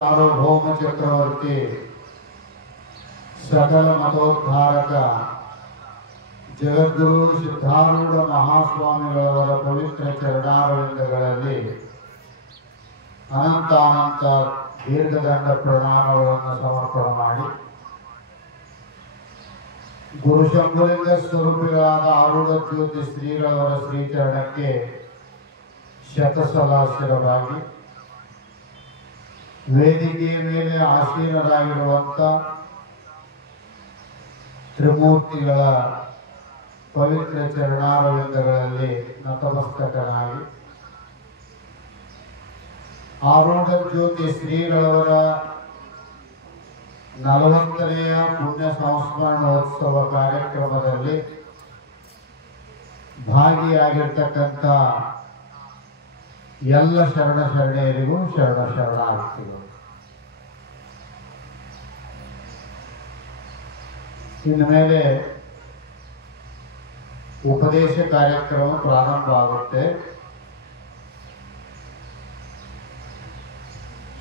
ಸಾರ್ವಭೌಮ ಚಕ್ರವರ್ತಿ ಸಕಲ ಮತೋದ್ಧಾರಕ ಜಗದ್ಗುರು ಸಿದ್ಧಾರೂಢ ಮಹಾಸ್ವಾಮಿಗಳವರ ಪವಿತ್ರ ಚರಣಾರವಿಂದಗಳಲ್ಲಿ ಅನಂತಾನಂತ ದೀರ್ಘದಂಡ ಪ್ರಣಾಮಗಳನ್ನು ಸಮರ್ಪಣೆ ಮಾಡಿ ಗುರುಶಂಭುಲಿಂಗ ಸ್ವರೂಪಿಗಳಾದ ಆರೂಢ ಜ್ಯೋತಿ ಶ್ರೀಗಳವರ ಶ್ರೀಚರಣಕ್ಕೆ ಶತಸಲಾಶಿರವಾಗಿ ವೇದಿಕೆಯ ಮೇಲೆ ಆಸೀನರಾಗಿರುವಂಥ ತ್ರಿಮೂರ್ತಿಗಳ ಪವಿತ್ರ ಚರಣಾರವಿಂದಗಳಲ್ಲಿ ನತಮಸ್ತಕನಾಗಿ ಆರೂಢ ಜ್ಯೋತಿ ಶ್ರೀಗಳವರ 40ನೆಯ ಪುಣ್ಯ ಸಂಸ್ಮರಣೋತ್ಸವ ಕಾರ್ಯಕ್ರಮದಲ್ಲಿ ಭಾಗಿಯಾಗಿರ್ತಕ್ಕಂಥ ಎಲ್ಲ ಶರಣ ಶರಣೆಯರಿಗೂ ಶರಣಾರ್ಥಿಗಳು. ಇನ್ನು ಮೇಲೆ ಉಪದೇಶ ಕಾರ್ಯಕ್ರಮ ಪ್ರಾರಂಭ ಆಗುತ್ತೆ.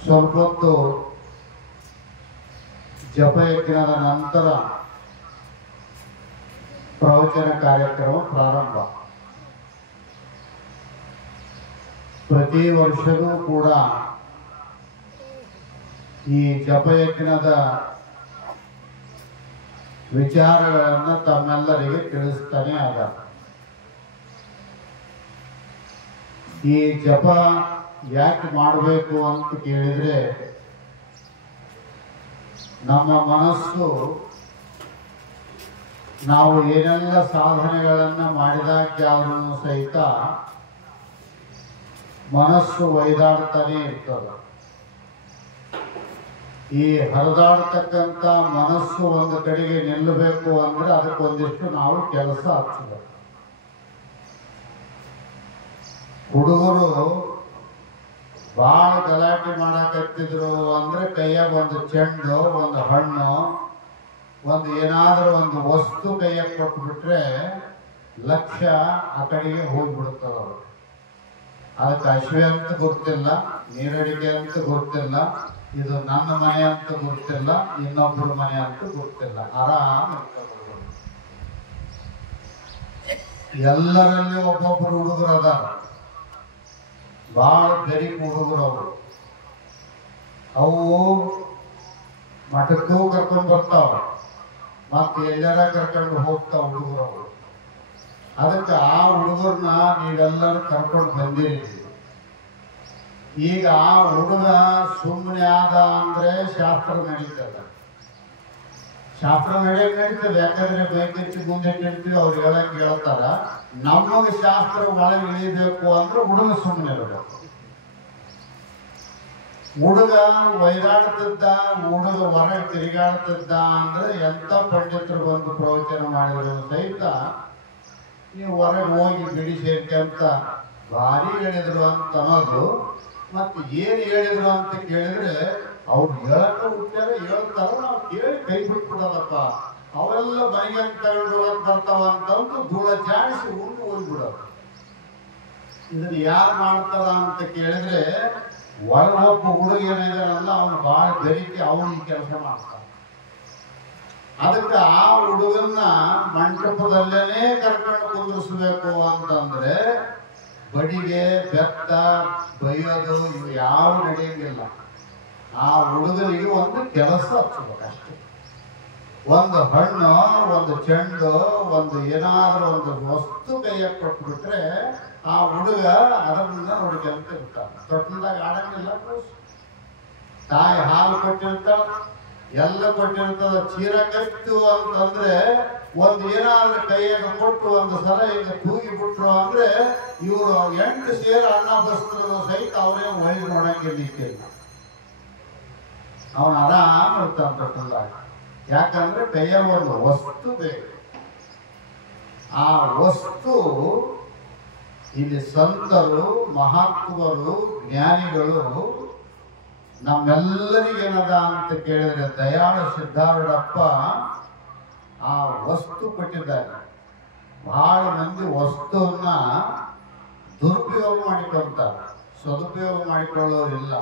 ಸ್ವಲ್ಪ ಹೊತ್ತು ಜಪಯಜ್ಞದ ನಂತರ ಪ್ರವಚನ ಕಾರ್ಯಕ್ರಮ ಪ್ರಾರಂಭ. ಪ್ರತಿ ವರ್ಷವೂ ಕೂಡ ಈ ಜಪಯಜ್ಞದ ವಿಚಾರಗಳನ್ನು ತಮ್ಮೆಲ್ಲರಿಗೆ ತಿಳಿಸ್ತಾನೆ ಆದ. ಈ ಜಪ ಯಾಕೆ ಮಾಡಬೇಕು ಅಂತ ಕೇಳಿದ್ರೆ, ನಮ್ಮ ಮನಸ್ಸು ನಾವು ಏನೆಲ್ಲ ಸಾಧನೆಗಳನ್ನು ಮಾಡಿದಾಗ್ಯಾದ್ರೂ ಸಹಿತ ಮನಸ್ಸು ಒಯ್ದಾಡ್ತಾನೆ ಇರ್ತದೆ. ಈ ಹರಿದಾಡ್ತಕ್ಕಂಥ ಮನಸ್ಸು ಒಂದು ಕಡೆಗೆ ನಿಲ್ಲಬೇಕು ಅಂದ್ರೆ ಅದಕ್ಕೊಂದಿಷ್ಟು ನಾವು ಕೆಲಸ ಹಚ್ಚಬೇಕು. ಹುಡುಗರು ಬಹಳ ಗಲಾಟೆ ಮಾಡಕತ್ತಿದ್ರು ಅಂದ್ರೆ ಕೈಯಾಗ ಒಂದು ಚೆಂಡು, ಒಂದು ಹಣ್ಣು, ಒಂದು ಏನಾದರೂ ಒಂದು ವಸ್ತು ಕೈಯಾಗ ಕೊಟ್ಬಿಟ್ರೆ ಲಕ್ಷ್ಯ ಆ ಕಡೆಗೆ ಹೋಗ್ಬಿಡ್ತದ. ಅದಕ್ಕೆ ಅಶ್ವೆ ಅಂತ ಗೊತ್ತಿಲ್ಲ, ನೀರಡಿಕೆ ಅಂತ ಗೊತ್ತಿಲ್ಲ, ಇದು ನನ್ನ ಮನೆ ಅಂತ ಗೊತ್ತಿಲ್ಲ, ಇನ್ನೊಬ್ಬರ ಮನೆ ಅಂತ ಗೊತ್ತಿಲ್ಲ, ಆರಾಮ ಇರ್ತದೆ. ಎಲ್ಲರಲ್ಲಿ ಒಬ್ಬೊಬ್ಬರು ಹುಡುಗರು ಅದಾರ, ಬಹಳ ಗರೀಬ್ ಹುಡುಗರು. ಅವರು ಅವು ಮಠಕ್ಕೂ ಕರ್ಕೊಂಡು ಬರ್ತಾವ, ಮತ್ತೆ ಎಲ್ಲರ ಕರ್ಕೊಂಡು ಹೋಗ್ತಾವ ಹುಡುಗರು ಅವರು. ಅದಕ್ಕೆ ಆ ಹುಡುಗರನ್ನ ನೀವೆಲ್ಲರೂ ಕರ್ಕೊಂಡು ಬಂದಿರಿ. ಈಗ ಆ ಹುಡುಗ ಸುಮ್ಮನೆ ಆದ ಅಂದ್ರೆ ಶಾಸ್ತ್ರ ನಡೀತದ. ಶಾಸ್ತ್ರ ನಡೀತದೆ, ಯಾಕಂದ್ರೆ ಬೇಕಿತ್ತು ಮುಂದೆ ನಿಲ್ತೀವಿ, ಅವ್ರು ಹೇಳಕ್ ಹೇಳ್ತಾರ. ನಮಗೆ ಶಾಸ್ತ್ರ ಒಳಗೆ ಇಳಿಬೇಕು ಅಂದ್ರೆ ಹುಡುಗ ಸುಮ್ಮನೆ ಇರಬೇಕು. ಹುಡುಗ ವೈರಾಡ್ತಿದ್ದ, ಹುಡುಗ ಹೊರಗೆ ತಿರುಗಾಡ್ತಿದ್ದ ಅಂದ್ರೆ ಎಂತ ಪಂಡಿತರು ಬಂದು ಪ್ರವಚನ ಮಾಡಿದ್ರು ಸಹಿತ ನೀವು ಹೊರಗೆ ಹೋಗಿ ಬಿಡಿ ಸೇರ್ಕಂತ ಭಾರಿ ಹೇಳಿದ್ರು ಅಂತ ಅನ್ನೋದು. ಮತ್ತೆ ಏನ್ ಹೇಳಿದ್ರು ಅಂತ ಕೇಳಿದ್ರೆ ಅವ್ರು ಹೇಳಕ ಹುಟ್ಟಾರ, ಹೇಳ್ತಾರ, ನಾವು ಕೇಳಿ ಕೈ ಬಿಟ್ಬಿಡೋದಪ್ಪ, ಅವೆಲ್ಲ ಮನೆಗೆ ತಗೊಂಡು ಬರ್ತಾವ ಅಂತಂದು ಧೂಳ ಜಾಡಿಸಿ ಉಂಡು ಹೋಗ್ಬಿಡೋದು. ಇದನ್ನ ಯಾರು ಮಾಡ್ತಾರ ಅಂತ ಕೇಳಿದ್ರೆ ಒಳಗೊಬ್ಬ ಹುಡುಗ ಏನಿದಾರಲ್ಲ ಅವನು ಬಹಳ ಬೆರಿಕೆ, ಅವನು ಈ ಕೆಲಸ ಮಾಡ್ತಾನ. ಅದಕ್ಕೆ ಆ ಹುಡುಗನ್ನ ಮಂಟಪದಲ್ಲೇನೆ ಕರ್ಕೊಂಡು ಕುಂದಿರಿಸಬೇಕು ಅಂತಂದ್ರೆ ಬಡಿಗೆ, ಬೆತ್ತ, ಬೈಯೋದು ಇವು ಯಾವ ನಡೆಯಂಗಿಲ್ಲ. ಆ ಹುಡುಗನಿಗೆ ಒಂದು ಕೆಲಸ ಹಚ್ಚಬೇಕಷ್ಟೆ. ಒಂದು ಹಣ್ಣು, ಒಂದು ಚೆಂಡು, ಒಂದು ಏನಾದ್ರೂ ಒಂದು ವಸ್ತು ಕೈಯಾಗ ಕೊಟ್ಬಿಟ್ರೆ ಆ ಹುಡುಗ ಅದರಿಂದ ನೋಡ್ಕೊಂತ ಇರ್ತಾನೆ. ತೊಟ್ಟಲ್ದಾಗ ಆಡಂಗಿಲ್ಲ. ತಾಯಿ ಹಾಲು ಕೊಟ್ಟಿರ್ತಾಳ, ಎಲ್ಲ ಕೊಟ್ಟಿರ್ತದ. ಚೀರ ಕಟ್ಟು ಅಂತಂದ್ರೆ ಒಂದು ಏನಾದ್ರೂ ಕೈಯಾಗ ಕೊಟ್ಟು ಒಂದು ಸಲ ಈಗ ತೂಗಿ ಬಿಟ್ರು ಅಂದ್ರೆ ಇವರು 8 ಸೇರು ಅನ್ನ ಬಸ್ತರು ಸಹಿತ ಅವರೇ ಒಯ್ದು ನೋಡಂಗಿಲ್ಲ. ಅವನು ಆರಾಮ ಇರ್ತಾನ ತೊಟ್ಟಲ್ದಾಗ. ಯಾಕಂದ್ರೆ ಕೈಯಾಗ ಒಂದು ವಸ್ತು ಬೇಕು. ಆ ವಸ್ತು ಇಲ್ಲಿ ಸಂತರು, ಮಹಾತ್ಮರು, ಜ್ಞಾನಿಗಳು ನಮ್ಮೆಲ್ಲರಿಗೇನದ ಅಂತ ಕೇಳಿದ್ರೆ ದಯಾಳ ಸಿದ್ಧಾರೂಢಪ್ಪ ಆ ವಸ್ತು ಕೊಟ್ಟಿದ್ದಾರೆ. ಬಹಳ ಮಂದಿ ವಸ್ತುವನ್ನ ದುರುಪಯೋಗ ಮಾಡಿಕೊಳ್ತಾರೆ, ಸದುಪಯೋಗ ಮಾಡಿಕೊಳ್ಳೋರಿಲ್ಲ.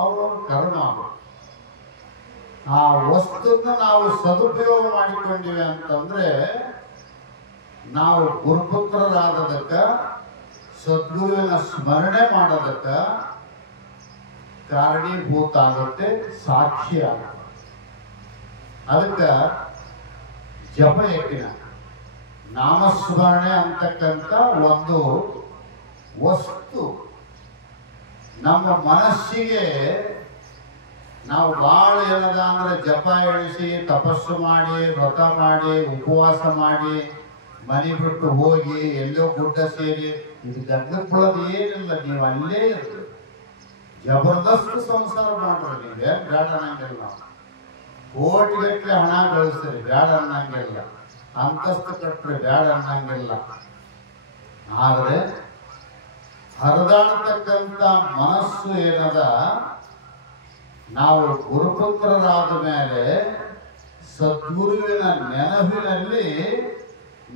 ಅವ್ರವ್ರ ಕರ್ಮ ಅದು. ಆ ವಸ್ತುನ ನಾವು ಸದುಪಯೋಗ ಮಾಡಿಕೊಂಡಿವಿ ಅಂತಂದ್ರೆ ನಾವು ಗುರುಪುತ್ರರಾದದಕ್ಕ, ಸದ್ಗುರುವಿನ ಸ್ಮರಣೆ ಮಾಡೋದಕ್ಕ ಕಾರಣೀಭೂತ ಆಗುತ್ತೆ, ಸಾಕ್ಷಿ ಆಗುತ್ತೆ. ಅದಕ್ಕೆ ಜಪ ಯಜ್ಞ, ನಾಮಸ್ಮರಣೆ ಅಂತಕ್ಕಂಥ ಒಂದು ವಸ್ತು ನಮ್ಮ ಮನಸ್ಸಿಗೆ ನಾವು ಭಾಳ ಏನದ ಅಂದ್ರೆ ಜಪ ಎಣಿಸಿ, ತಪಸ್ಸು ಮಾಡಿ, ವ್ರತ ಮಾಡಿ, ಉಪವಾಸ ಮಾಡಿ, ಮನೆ ಬಿಟ್ಟು ಹೋಗಿ ಎಲ್ಲೋ ಗುಡ್ಡ ಸೇರಿ ಇದು ಗದ್ದಕೊಳ್ಳೋದು ಏನಿಲ್ಲ. ನೀವು ಅಲ್ಲೇ ಇರ್ತೀರಿ, ಜಬರ್ದಸ್ತ್ ಸಂಸಾರ ಮಾಡ್ರಿ. ನೀವೇ ಬೇಡ ಅನ್ನಂಗಿಲ್ಲ, ಕೋಟಿಗಟ್ಟಲೆ ಹಣ ಗಳಿಸ್ರಿ ಬೇಡ ಅನ್ನಂಗಿಲ್ಲ, ಅಂತಸ್ತು ಕಟ್ರಿ ಬೇಡ ಅನ್ನಂಗಿಲ್ಲ. ಆದ್ರೆ ಹರಿದಾಡ್ತಕ್ಕಂಥ ಮನಸ್ಸು ಏನದ, ನಾವು ಗುರುಪುತ್ರರಾದ ಮೇಲೆ ಸದ್ಗುರುವಿನ ನೆನಪಿನಲ್ಲಿ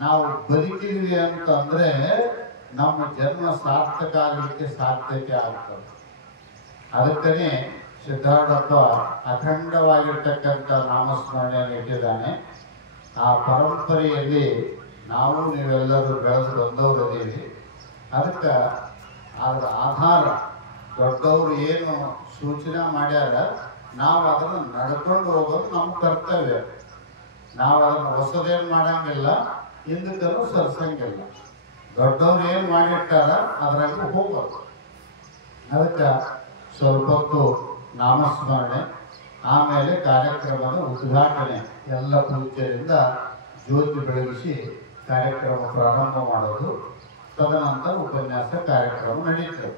ನಾವು ಬದುಕಿದ್ವಿ ಅಂತಂದ್ರೆ ನಮ್ಮ ಜನ್ಮ ಸಾರ್ಥಕ ಆಗಲಿಕ್ಕೆ ಸಾಧ್ಯತೆ ಆಗ್ತದೆ. ಅದಕ್ಕನೇ ಸಿದ್ಧಾರ್ಥಪ್ಪ ಅಖಂಡವಾಗಿರ್ತಕ್ಕಂಥ ನಾಮಸ್ಮರಣೆಯನ್ನು ಇಟ್ಟಿದ್ದಾನೆ. ಆ ಪರಂಪರೆಯಲ್ಲಿ ನಾವು ನೀವೆಲ್ಲರೂ ಬೆಳೆದು ಬಂದವರಿದ್ದೀವಿ. ಅದಕ್ಕೆ ಅದರ ಆಧಾರ ದೊಡ್ಡವರು ಏನು ಸೂಚನೆ ಮಾಡ್ಯಾರ, ನಾವು ಅದನ್ನು ನಡ್ಕೊಂಡು ಹೋಗೋದು ನಮ್ಮ ಕರ್ತವ್ಯ. ನಾವು ಅದನ್ನು ಹೊಸದೇನು ಮಾಡಂಗಿಲ್ಲ, ಹಿಂದಕ್ಕೂ ಸರ್ಸಂಗಿಲ್ಲ. ದೊಡ್ಡವ್ರು ಏನು ಮಾಡಿರ್ತಾರ ಅದ್ರಾಗ ಹೋಗೋದು. ಅದಕ್ಕೆ ಸ್ವಲ್ಪ ಹೊತ್ತು ನಾಮಸ್ಮರಣೆ, ಆಮೇಲೆ ಕಾರ್ಯಕ್ರಮದ ಉದ್ಘಾಟನೆ, ಎಲ್ಲ ಪೂಜ್ಯರಿಂದ ಜ್ಯೋತಿ ಬೆಳಗಿಸಿ ಕಾರ್ಯಕ್ರಮ ಪ್ರಾರಂಭ ಮಾಡೋದು. ತದನಂತರ ಉಪನ್ಯಾಸ ಕಾರ್ಯಕ್ರಮ ನಡೀತದೆ.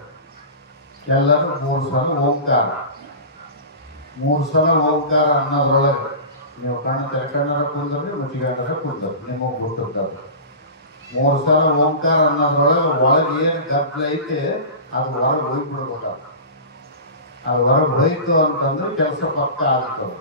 ಎಲ್ಲರೂ 3 ಸಲ ಓಂಕಾರ, 3 ಸಲ ಓಂಕಾರ ಅನ್ನೋದ್ರೊಳಗೆ ನೀವು ಕಣ್ಣು ತೆರೆಕಣ್ಣರ ಕುಂದ್ರಿ, ಮುಚ್ಚಿಗಣ್ಣರ ಕುಂದ್ರಿ, ನಿಮಗೆ ಬಿಟ್ಟಿರ್ತಾರೆ. 3 ಸಲ ಓಂಕಾರ ಅನ್ನೋದ್ರೊಳಗೆ ಒಳಗೆ ಏನು ಗದ್ದಲ ಐತೆ ಅದು ಹೊರಗೆ ಹೋಗ್ಬಿಡ್ಬೇಕಾಗ. ಅದು ಹೊರಗೆ ಹೋಯ್ತು ಅಂತಂದ್ರೆ ಕೆಲಸ ಪಕ್ಕ ಆಗ್ತದೆ.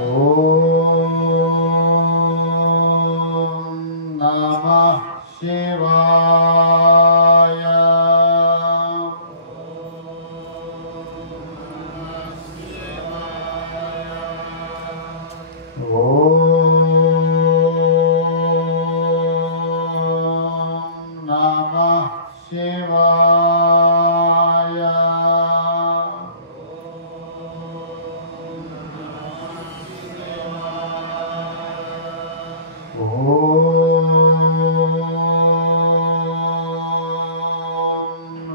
ಓಂ ನಮಃ ಶಿವಾಯ. ಓಂ ನಮಃ ಶಿವಾಯ. ಓಂ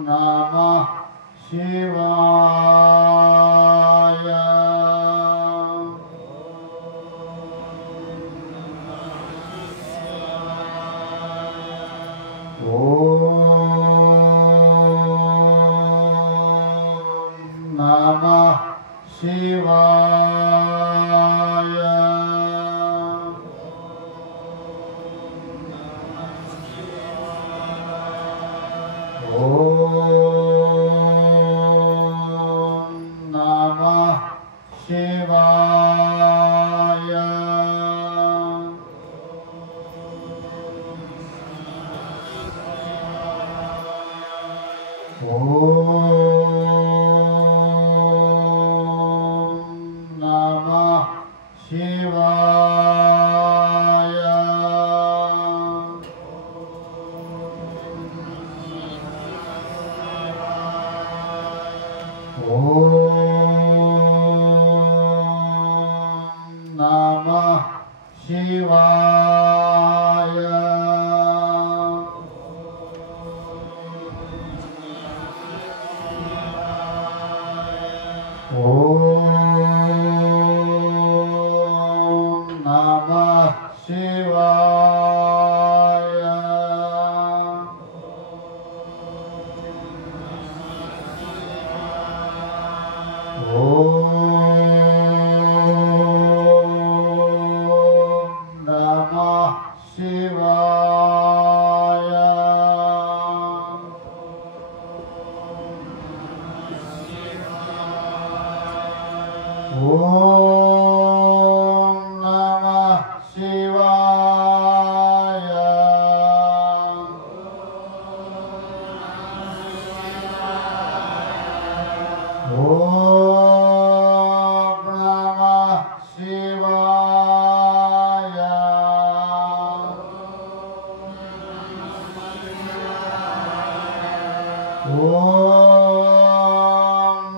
ನಮಃ ಶಿವಾಯ. ಓಂ ನಮಃ ಶಿವಾಯ. ಓಂ ನಮಃ ಶಿವಾಯ. ಓಂ ನಮಃ ಶಿವಾಯ. ಓಂ ನಮಃ ಶಿವಾಯ. ಓಂ ನಮಃ ಶಿವಾಯ. ಓಂ ನಮಃ ಶಿವಾಯ. ಓಂ ನಮಃ ಶಿವಾಯ. ಓಂ ನಮಃ ಶಿವಾಯ. ಓಂ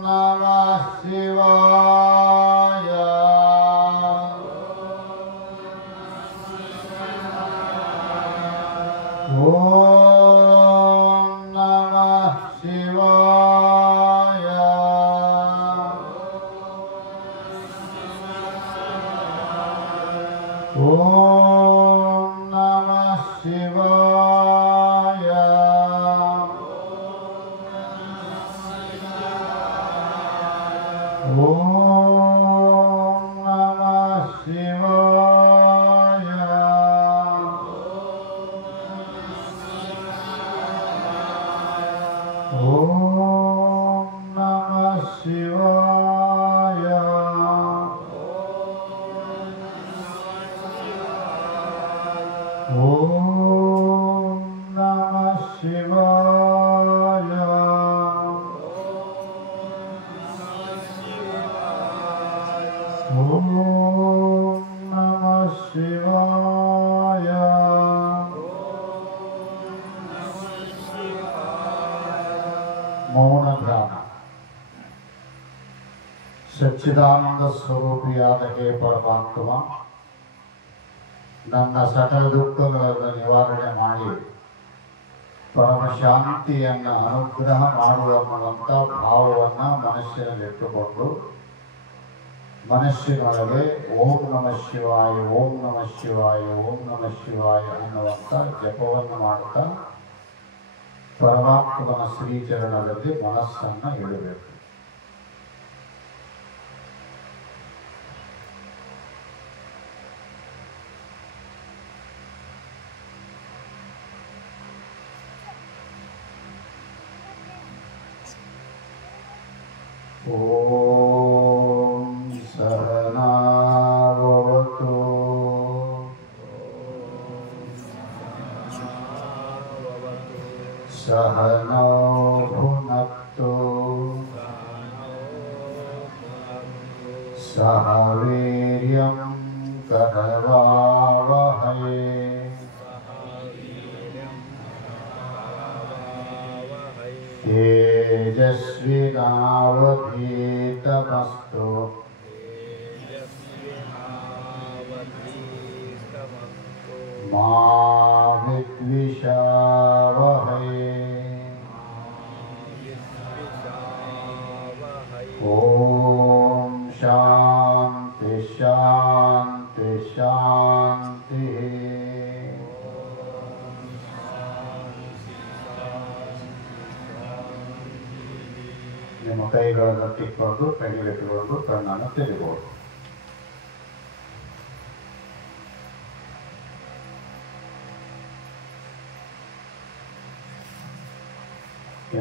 ನಮಃ ಶಿವಾಯ. ಓಂ ನಮಃ ಶಿವಾಯ. ಓಂ ನಮಃ ಶಿವಾಯ. ಓಂ ನಮಃ ಶಿವಾಯ. ಓಂ ನಮಃ ಶಿವಾಯ. ಓಂ ನಮಃ ಶಿವಾಯ. ಓಂ ನಮಃ ಶಿವಾಯ. ಮೌನ ಧ್ಯಾನ. ಸಚ್ಚಿದಾನಂದ ಸ್ವರೂಪಿಯಾದ ಹೇ ಪರಮಾತ್ಮ, ನನ್ನ ಸಕಲ ದುಃಖಗಳನ್ನು ನಿವಾರಣೆ ಮಾಡಿ ಪರಮ ಶಾಂತಿಯನ್ನು ಅನುಗ್ರಹ ಮಾಡುವಂಥ ಭಾವವನ್ನು ಮನಸ್ಸಿನಲ್ಲಿಟ್ಟುಕೊಂಡು ಮನಸ್ಸಿನೊಳಗೆ ಓಂ ನಮಃ ಶಿವಾಯ, ಓಂ ನಮಃ ಶಿವಾಯ, ಓಂ ನಮಃ ಶಿವಾಯ ಅನ್ನುವಂಥ ಜಪವನ್ನು ಮಾಡ್ತಾ ಪರಮಾತ್ಮನ ಶ್ರೀಚರಣದಲ್ಲಿ ಮನಸ್ಸನ್ನು ಇಡಬೇಕು. ಓಂ ಸಹನಾ सह वीर्यं करवावहै तेजस्विनावधीतमस्तु मा विद्विषावहै ॐ शान्ति शान्ति शान्तिः ನಿಮ್ಮ ಕೈಗಳನ್ನು ತಿಕ್ಕೊಂಡು ಕೈಗೆತ್ತಿಕೊಂಡು ಕಣ್ಣನ್ನು ತೆಗೆದುಕೊಂಡು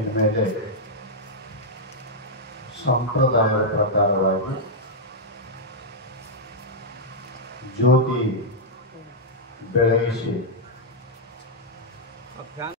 ಇನ್ಮೇಲೆ ಸಂಪ್ರದಾಯದ ಪ್ರಕಾರವಾಗಿ ಜ್ಯೋತಿ ಬೆಳಗಿಸಿ